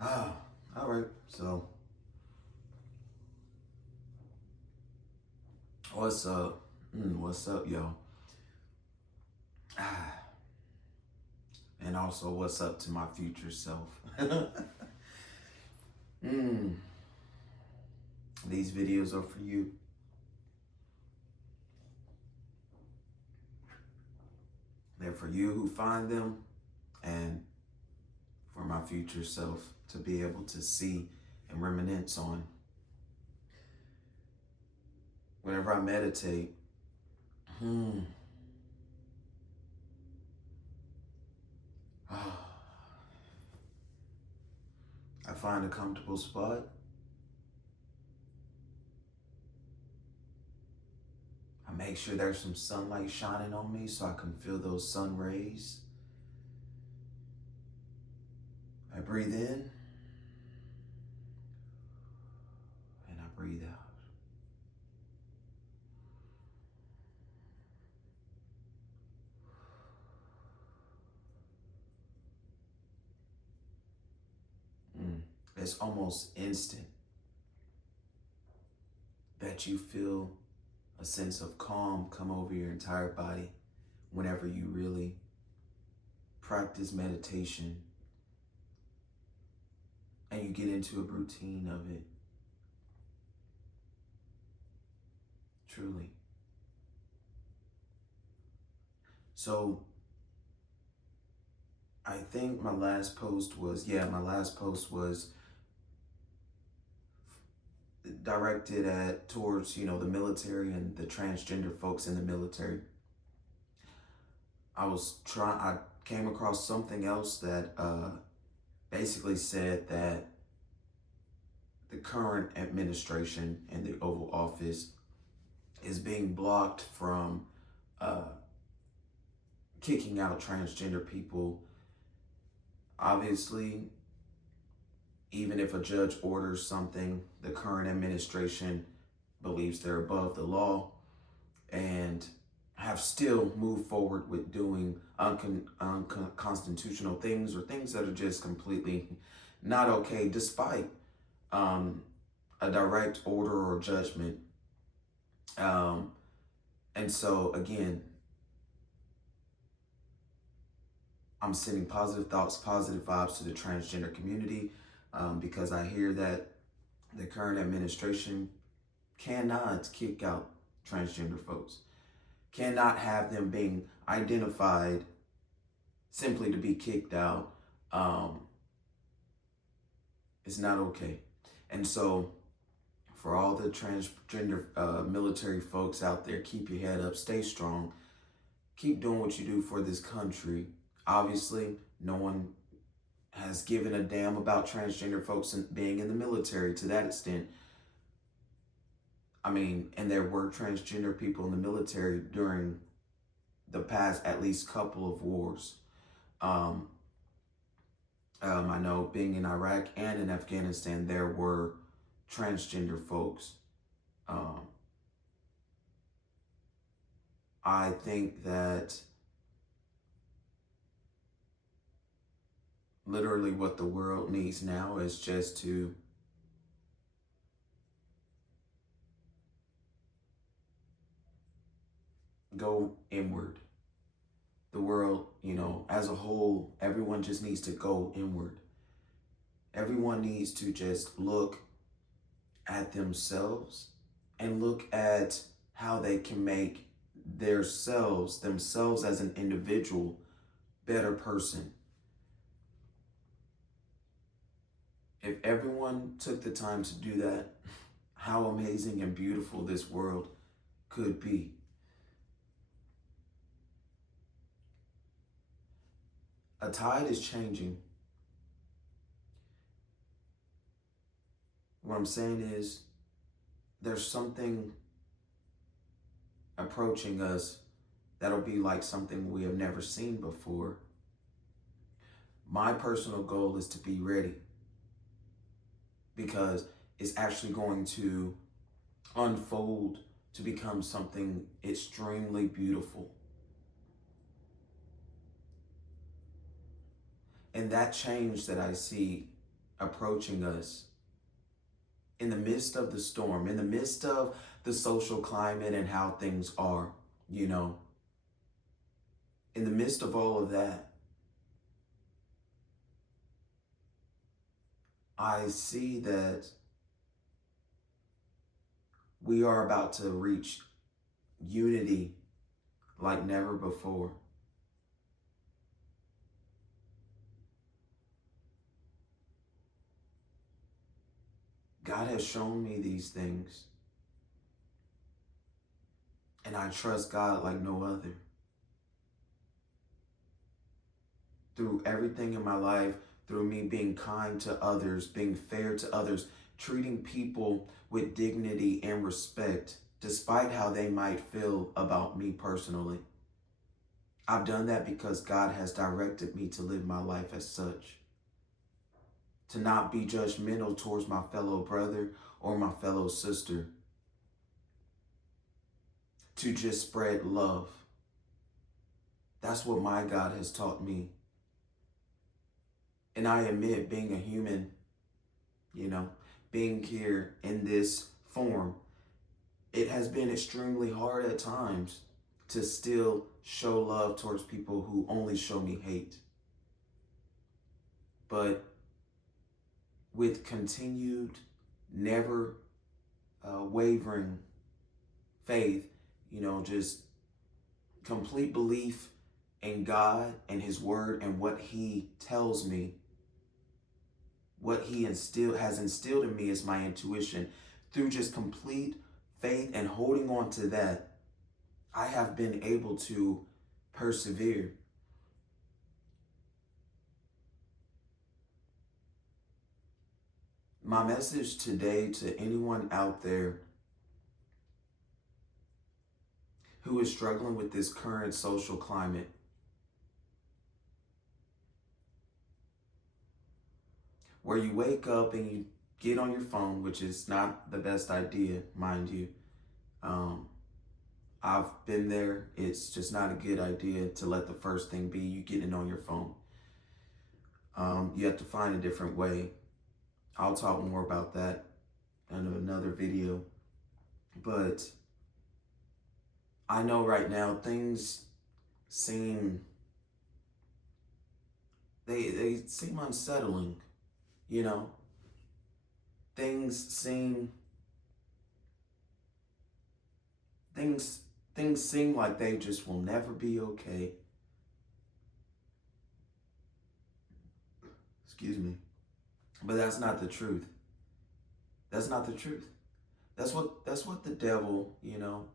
Ah, all right. So, what's up? What's up, y'all? Ah, and also, what's up to my future self? mm, these videos are for you. They're for you who find them, and for my future self to be able to see and reminisce on. Whenever I meditate, hmm, I find a comfortable spot. I make sure there's some sunlight shining on me so I can feel those sun rays. I breathe in and I breathe out. It's almost instant that you feel a sense of calm come over your entire body whenever you really practice meditation and you get into a routine of it. Truly. So I think my last post was directed at towards, the military and the transgender folks in the military. I came across something else that basically said that the current administration in the Oval Office is being blocked from kicking out transgender people. Obviously, even if a judge orders something, the current administration believes they're above the law and have still moved forward with doing unconstitutional things or things that are just completely not okay, despite a direct order or judgment. And so, again, I'm sending positive thoughts, positive vibes to the transgender community because I hear that the current administration cannot kick out transgender folks, cannot have them being identified simply to be kicked out. It's not okay. And so for all the transgender military folks out there, keep your head up, stay strong, keep doing what you do for this country. Obviously, no one has given a damn about transgender folks being in the military to that extent. I mean, and there were transgender people in the military during the past at least couple of wars. I know being in Iraq and in Afghanistan, there were transgender folks. I think that literally what the world needs now is just to go inward. The world, as a whole, everyone just needs to go inward. Everyone needs to just look at themselves and look at how they can make themselves as an individual better person. If everyone took the time to do that, how amazing and beautiful this world could be. A tide is changing. What I'm saying is there's something approaching us that'll be like something we have never seen before. My personal goal is to be ready because it's actually going to unfold to become something extremely beautiful. And that change that I see approaching us in the midst of the storm, in the midst of the social climate and how things are, you know, in the midst of all of that, I see that we are about to reach unity like never before. God has shown me these things, and I trust God like no other. Through everything in my life, through me being kind to others, being fair to others, treating people with dignity and respect, despite how they might feel about me personally. I've done that because God has directed me to live my life as such. To not be judgmental towards my fellow brother or my fellow sister. To just spread love. That's what my God has taught me. And I admit, being a human, you know, being here in this form, it has been extremely hard at times to still show love towards people who only show me hate. But with continued, never wavering faith, you know, just complete belief in God and His Word and what He tells me, what He has instilled in me as my intuition, through just complete faith and holding on to that, I have been able to persevere. My message today to anyone out there who is struggling with this current social climate, where you wake up and you get on your phone, which is not the best idea, mind you. I've been there. It's just not a good idea to let the first thing be you getting on your phone. You have to find a different way. I'll talk more about that in another video. But I know right now things seem, they seem unsettling, you know. Things seem like they just will never be okay. Excuse me. But that's not the truth. That's not the truth. That's what the devil, you know,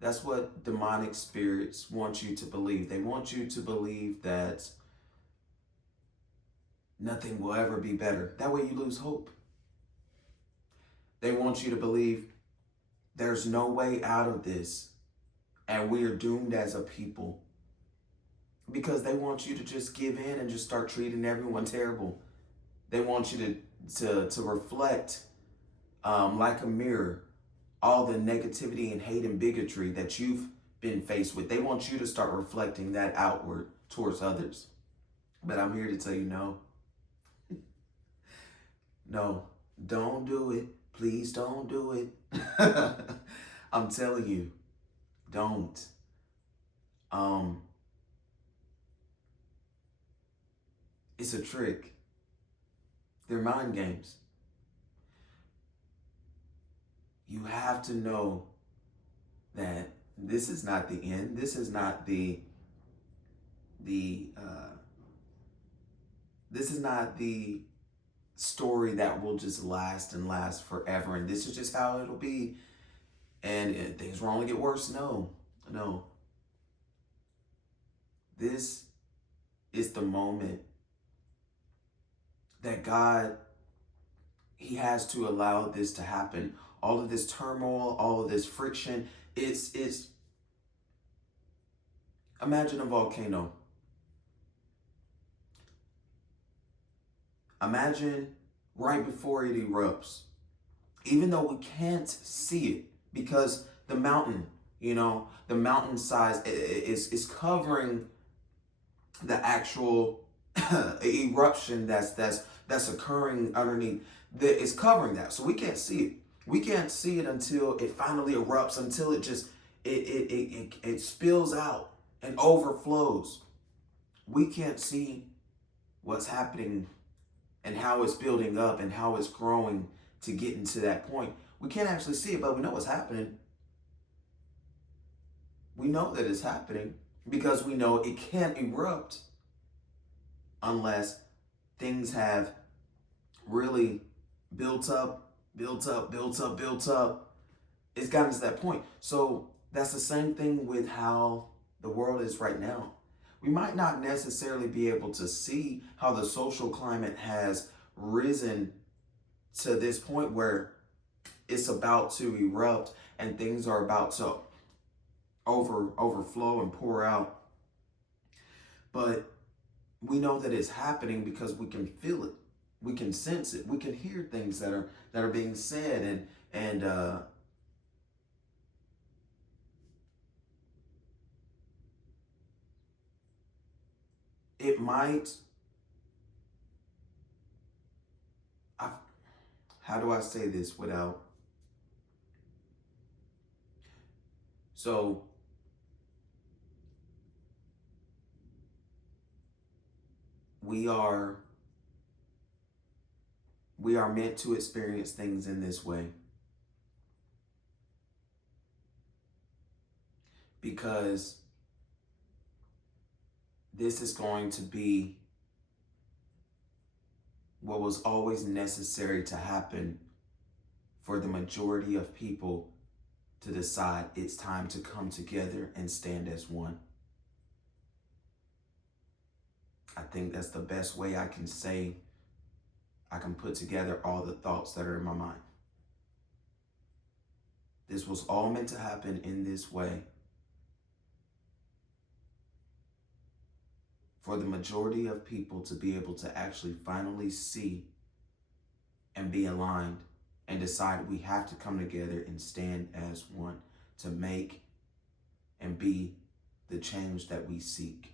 that's what demonic spirits want you to believe. They want you to believe that nothing will ever be better. That way you lose hope. They want you to believe there's no way out of this and we are doomed as a people, because they want you to just give in and just start treating everyone terrible. They want you to reflect like a mirror all the negativity and hate and bigotry that you've been faced with. They want you to start reflecting that outward towards others. But I'm here to tell you no. No, don't do it. Please don't do it. I'm telling you, don't. It's a trick. They're mind games. You have to know that this is not the end. This is not this is not the story that will just last and last forever. And this is just how it'll be. And things will only get worse. No. This is the moment that God, He has to allow this to happen. All of this turmoil, all of this friction, it's imagine a volcano. Imagine right before it erupts, even though we can't see it because the mountain, you know, the mountain size is covering the actual eruption that's that's occurring underneath that is covering that. So we can't see it. We can't see it until it finally erupts, until it just it spills out and overflows. We can't see what's happening and how it's building up and how it's growing to get into that point. We can't actually see it, but we know what's happening. We know that it's happening because we know it can't erupt unless things have really built up. It's gotten to that point. So that's the same thing with how the world is right now. We might not necessarily be able to see how the social climate has risen to this point where it's about to erupt and things are about to overflow and pour out. But we know that it's happening because we can feel it. We can sense it. We can hear things that are being said and it might, how do I say this without, so we are meant to experience things in this way because this is going to be what was always necessary to happen for the majority of people to decide it's time to come together and stand as one. I think that's the best way I can say, I can put together all the thoughts that are in my mind. This was all meant to happen in this way for the majority of people to be able to actually finally see and be aligned and decide we have to come together and stand as one to make and be the change that we seek.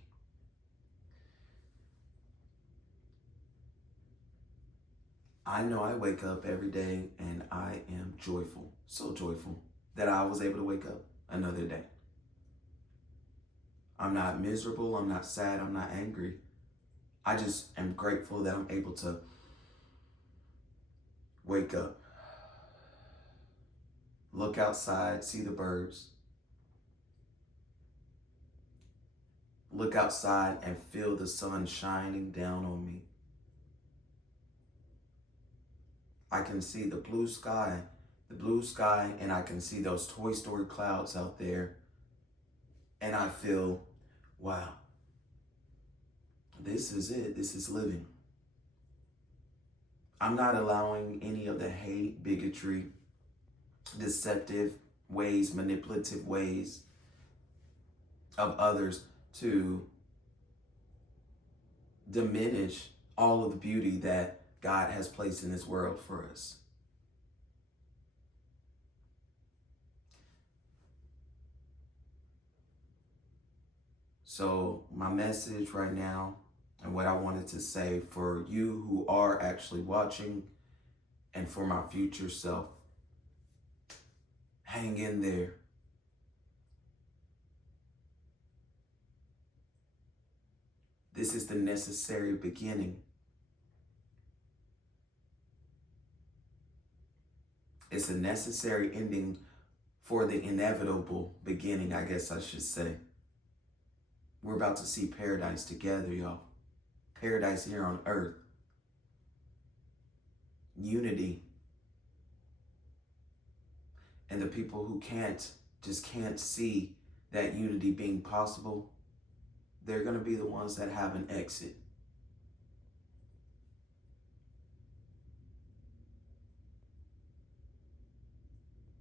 I know I wake up every day and I am joyful, so joyful that I was able to wake up another day. I'm not miserable, I'm not sad, I'm not angry. I just am grateful that I'm able to wake up, look outside, see the birds, look outside and feel the sun shining down on me. I can see the blue sky, and I can see those Toy Story clouds out there. And I feel, wow, this is it. This is living. I'm not allowing any of the hate, bigotry, deceptive ways, manipulative ways of others to diminish all of the beauty that God has placed in this world for us. So my message right now and what I wanted to say for you who are actually watching and for my future self, hang in there. This is the necessary beginning. It's a necessary ending for the inevitable beginning, I guess I should say. We're about to see paradise together, y'all. Paradise here on earth. Unity. And the people who can't see that unity being possible, they're going to be the ones that have an exit.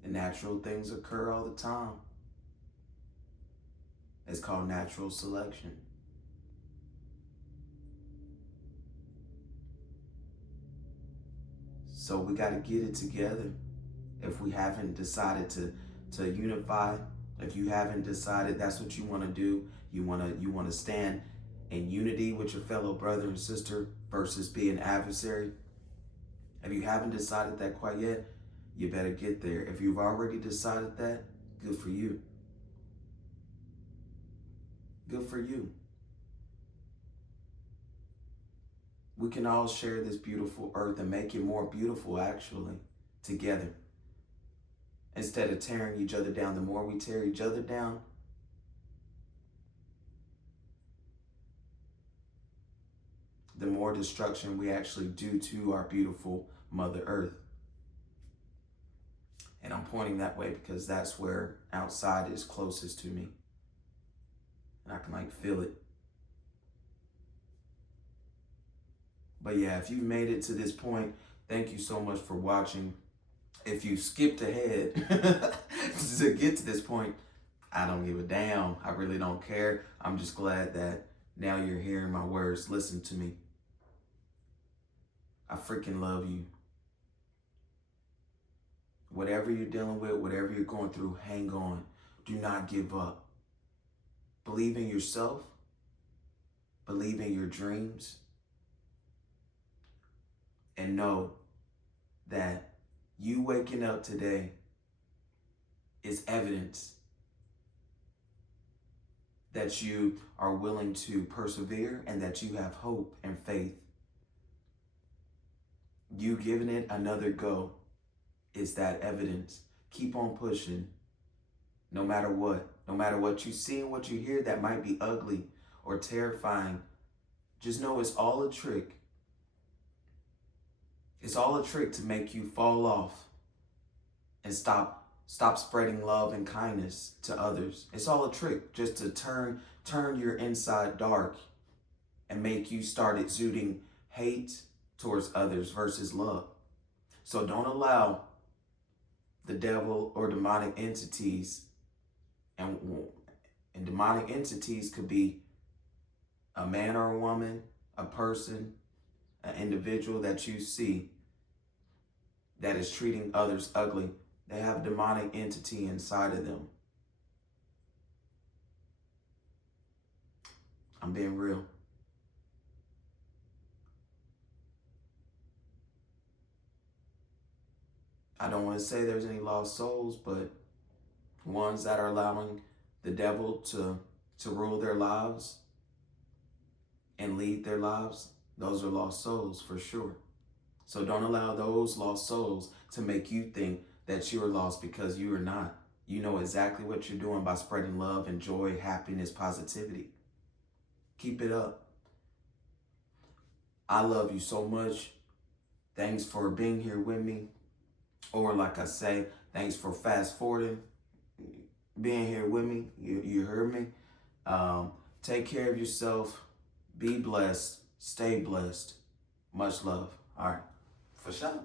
And natural things occur all the time. It's called natural selection. So we got to get it together. If we haven't decided to unify, if you haven't decided that's what you want to do, you want to stand in unity with your fellow brother and sister versus being adversary. If you haven't decided that quite yet, you better get there. If you've already decided that, good for you. Good for you. We can all share this beautiful earth and make it more beautiful, actually, together. Instead of tearing each other down, the more we tear each other down, the more destruction we actually do to our beautiful Mother Earth. And I'm pointing that way because that's where outside is closest to me. And I can feel it. But yeah, if you've made it to this point, thank you so much for watching. If you skipped ahead to get to this point, I don't give a damn. I really don't care. I'm just glad that now you're hearing my words. Listen to me. I freaking love you. Whatever you're dealing with, whatever you're going through, hang on. Do not give up. Believe in yourself. Believe in your dreams. And know that you waking up today is evidence that you are willing to persevere and that you have hope and faith. You giving it another go is that evidence. Keep on pushing, no matter what. No matter what you see and what you hear that might be ugly or terrifying, just know it's all a trick. It's all a trick to make you fall off and stop spreading love and kindness to others. It's all a trick just to turn your inside dark and make you start exuding hate towards others versus love. So don't allow the devil or demonic entities, and demonic entities could be a man or a woman, a person, an individual that you see that is treating others ugly. They have a demonic entity inside of them. I'm being real. I don't want to say there's any lost souls, but ones that are allowing the devil to rule their lives and lead their lives, those are lost souls for sure. So don't allow those lost souls to make you think that you are lost, because you are not. You know exactly what you're doing by spreading love and joy, happiness, positivity. Keep it up. I love you so much. Thanks for being here with me. Or like I say, thanks for fast forwarding, being here with me. You heard me. Take care of yourself. Be blessed. Stay blessed. Much love. All right. For sure.